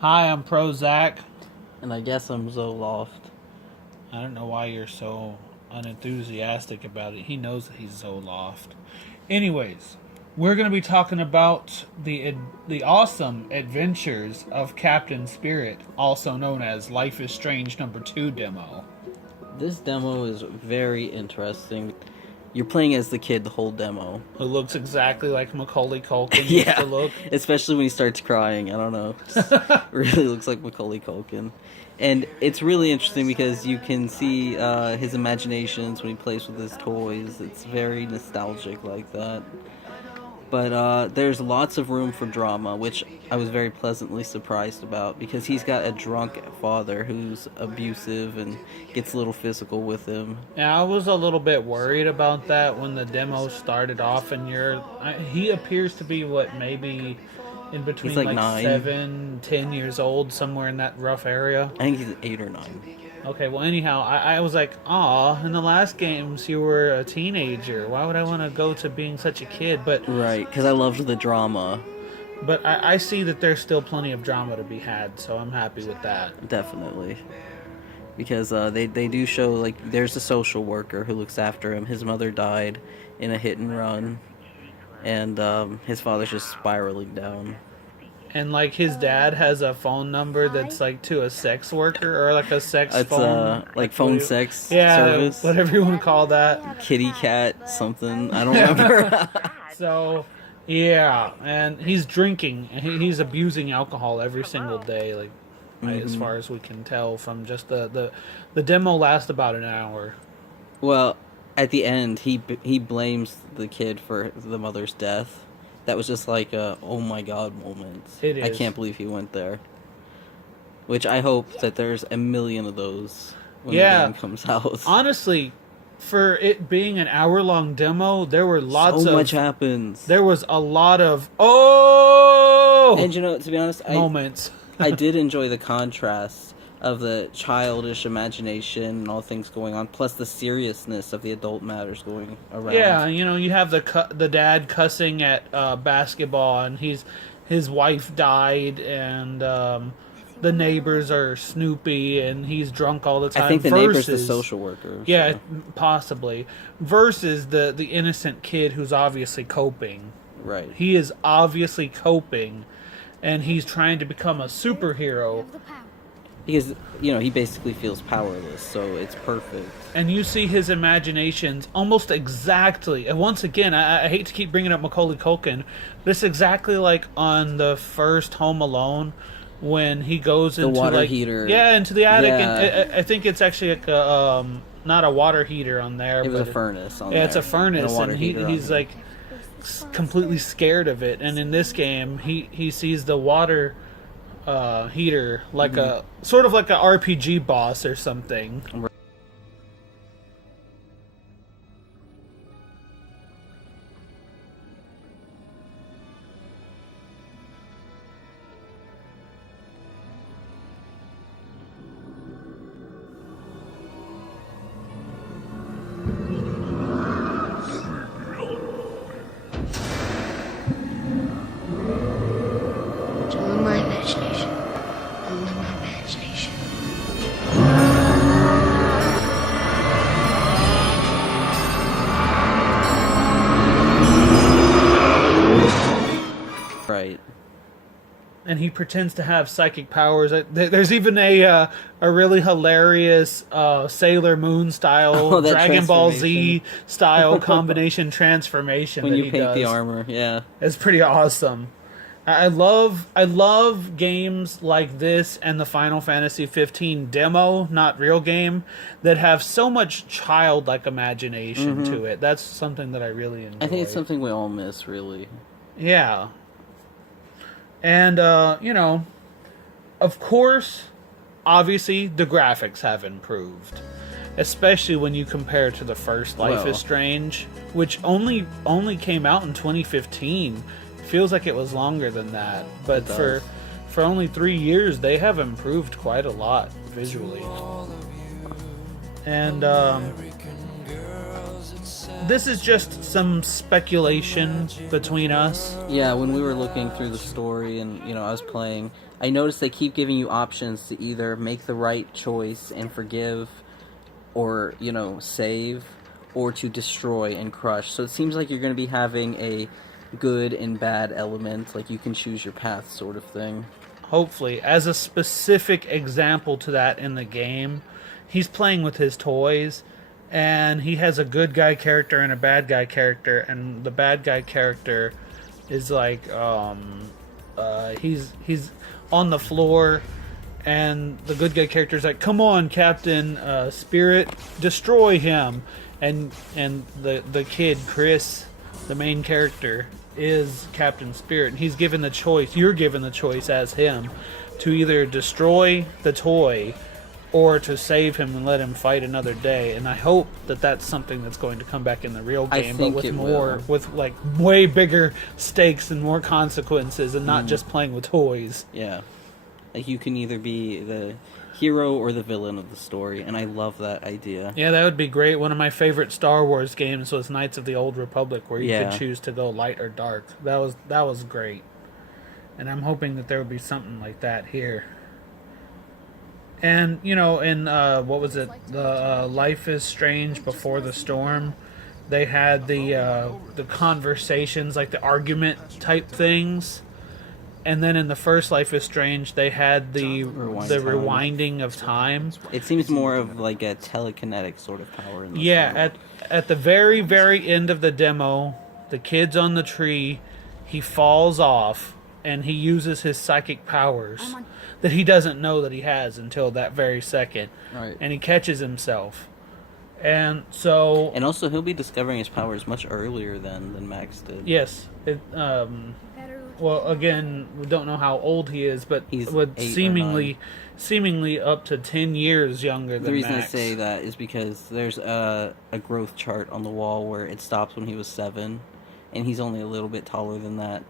Hi, I'm Prozac. And I guess I'm Zoloft. I don't know why you're so unenthusiastic about it. He knows that he's Zoloft. Anyways, we're going to be talking about the awesome adventures of Captain Spirit, also known as Life is Strange number 2 demo. This demo is very interesting. You're playing as the kid the whole demo. Who looks exactly like Macaulay Culkin used Yeah, to look. especially when he starts crying. I don't know. Just really looks like Macaulay Culkin. And it's really interesting because you can see his imaginations when he plays with his toys. It's very nostalgic like that. But there's lots of room for drama, which I was very pleasantly surprised about because he's got a drunk father who's abusive and gets a little physical with him. Yeah, I was a little bit worried about that when the demo started off, and he appears to be maybe in between He's like 9. 7, 10 years old, somewhere in that rough area. I think he's 8 or 9. Okay, well, anyhow, I was like, aw, in the last games you were a teenager. Why would I want to go to being such a kid? But Right, because I loved the drama. but I see that there's still plenty of drama to be had, so I'm happy with that. Definitely. Because they do show, like, there's a social worker who looks after him. His mother died in a hit and run. And his father's just spiraling down. And like his dad has a phone number that's like to a sex worker or like a sex It's phone. like phone sex service. Whatever you want to call that. Kitty cat something. I don't remember. So, yeah, and he's drinking. He's abusing alcohol every single day, like as far as we can tell from just the demo lasts about an hour. Well, at the end, he blames the kid for the mother's death. That was just like a oh my god moment. It is. I can't believe he went there. Which I hope that there's a million of those when the game comes out. Honestly, for it being an hour-long demo, there were lots so of much happens. There was a lot of And you know, to be honest, moments. I did enjoy the contrast of the childish imagination and all things going on, plus the seriousness of the adult matters going around. Yeah, you know, you have the dad cussing at basketball, and his wife died, and the neighbors are snoopy, and he's drunk all the time. I think the neighbor's the social worker. Yeah, so. possibly. Versus the innocent kid who's obviously coping. Right. He is obviously coping, and he's trying to become a superhero. Because, you know, he basically feels powerless, so it's perfect. And you see his imaginations almost exactly. And once again, I hate to keep bringing up Macaulay Culkin, but it's exactly like on the first Home Alone when he goes into the water like heater. Yeah, into the attic. Yeah. And I think it's actually like a not a water heater on there. It was but a furnace on Yeah, there. it's a furnace, and he's like completely scared of it. And in this game, he sees the water heater like a sort of like a RPG boss or something. My imagination. Only my imagination. Right. And he pretends to have psychic powers. There's even a really hilarious Sailor Moon style, that Dragon Ball Z transformation. style combination transformation When that you he paint does. the armor, yeah. It's pretty awesome. I love games like this and the Final Fantasy 15 demo, not real game, that have so much childlike imagination to it. That's something that I really enjoy. I think it's something we all miss, really. Yeah. And, you know, of course, obviously, the graphics have improved. Especially when you compare to the first Life is Strange, which only came out in 2015. Feels like it was longer than that. But for only 3 years, they have improved quite a lot visually. And, this is just some speculation between us. Yeah, when we were looking through the story and, I was playing, I noticed they keep giving you options to either make the right choice and forgive or, save, or to destroy and crush. So it seems like you're going to be having a good and bad element, like you can choose your path sort of thing. Hopefully, as a specific example to that in the game, he's playing with his toys, and he has a good guy character and a bad guy character, and the bad guy character is like he's on the floor, and the good guy character is like, "Come on, Captain Spirit, destroy him," and the kid Chris, the main character, is Captain Spirit, and he's given the choice. You're given the choice as him to either destroy the toy or to save him and let him fight another day. And I hope that that's something that's going to come back in the real game, but with with like way bigger stakes and more consequences, and not just playing with toys. Yeah, like you can either be the hero or the villain of the story, and I love that idea. Yeah, that would be great. One of my favorite Star Wars games was Knights of the Old Republic, where you could choose to go light or dark. That was great, and I'm hoping that there would be something like that here. And in what was it? The Life is Strange Before the Storm, they had the conversations, like the argument type things. And then in the first Life is Strange, they had the rewinding of time. It seems more of like a telekinetic sort of power. In At the very, very end of the demo, the kid's on the tree, he falls off, and he uses his psychic powers that he doesn't know that he has until that very second. Right. And he catches himself. And so... And also, he'll be discovering his powers much earlier than Max did. Yes. Well, again, we don't know how old he is, but he's seemingly up to 10 years younger than Max. The reason I say that is because there's a growth chart on the wall where it stops when he was 7, and he's only a little bit taller than that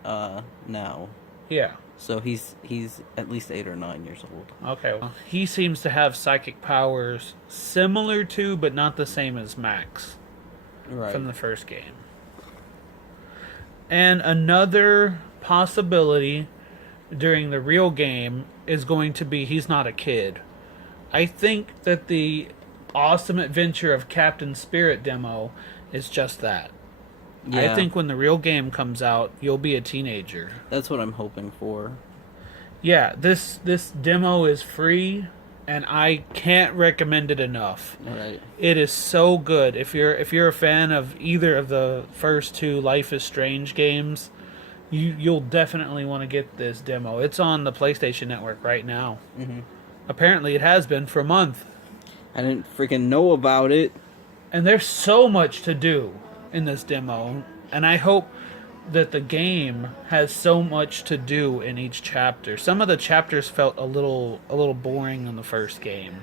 now. Yeah. So he's at least 8 or 9 years old. Okay. Well, he seems to have psychic powers similar to, but not the same as Max. Right. From the first game. And another possibility during the real game is going to be he's not a kid. I think that the Awesome Adventure of Captain Spirit demo is just that. Yeah. I think when the real game comes out, you'll be a teenager. That's what I'm hoping for. Yeah, this demo is free, and I can't recommend it enough. Right. It is so good. If you're a fan of either of the first two Life is Strange games, you'll definitely want to get this demo. It's on the PlayStation Network right now. Mm-hmm. Apparently, it has been for a month. I didn't freaking know about it. And there's so much to do in this demo, and I hope that the game has so much to do in each chapter. Some of the chapters felt a little boring in the first game.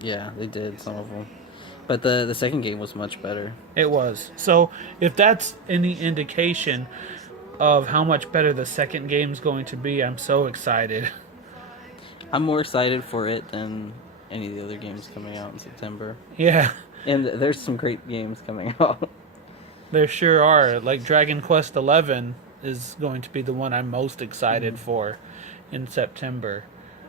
Yeah, they did, some of them. But the second game was much better. It was. So if that's any indication of how much better the second game's going to be, I'm so excited. I'm more excited for it than any of the other games coming out in September. Yeah. And there's some great games coming out. There sure are. Like Dragon Quest XI is going to be the one I'm most excited for in September.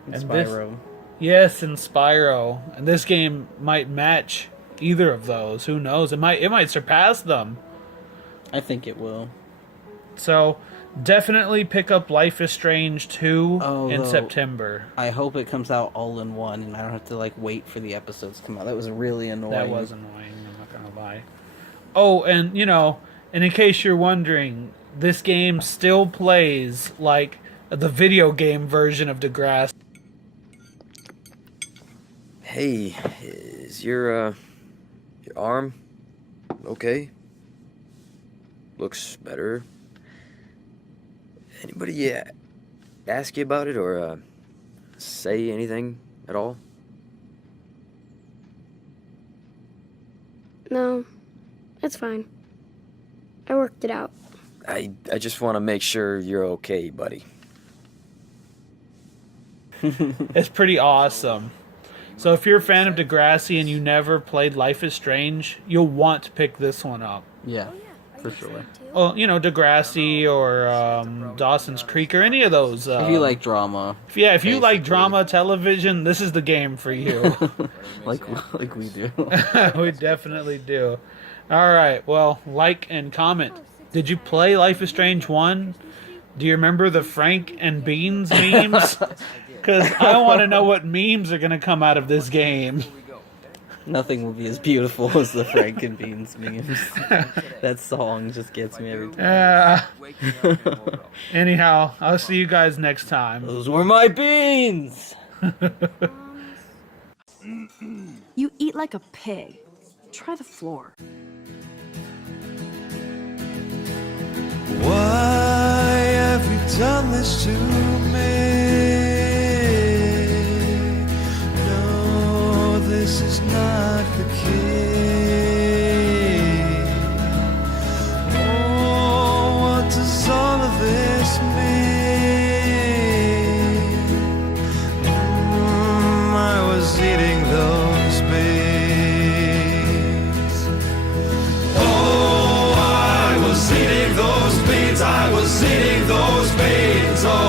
And Spyro. Yes, and Spyro. And this game might match either of those. Who knows? It might surpass them. I think it will. So definitely pick up Life is Strange 2 in September. I hope it comes out all in one and I don't have to wait for the episodes to come out. That was really annoying. That was annoying, I'm not gonna lie. Oh, and and in case you're wondering, this game still plays like the video game version of Degrassi. Hey, is your arm okay? Looks better. Anybody ask you about it or say anything at all? No, it's fine. I worked it out. I just want to make sure you're okay, buddy. It's pretty awesome. So if you're a fan of Degrassi and you never played Life is Strange, you'll want to pick this one up. Yeah, for sure. Well, you know, Degrassi or Dawson's Creek or any of those. If you like drama, if you like basically. drama television, this is the game for you. like we do. We definitely do. All right, well, like and comment. Did you play Life is Strange 1? Do you remember the Frank and Beans memes? Because I want to know what memes are going to come out of this game. Nothing will be as beautiful as the Frank and Beans memes. That song just gets me every time. Anyhow, I'll see you guys next time. Those were my beans! You eat like a pig. Try the floor. Why have you done this to me? No, this is not the case. Oh, what does all of this mean? I was eating those beans. Oh, I was eating those beans. I was eating those beans. Oh,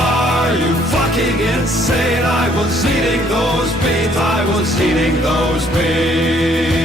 are you fucking insane? I was eating those beans. I was eating those beans.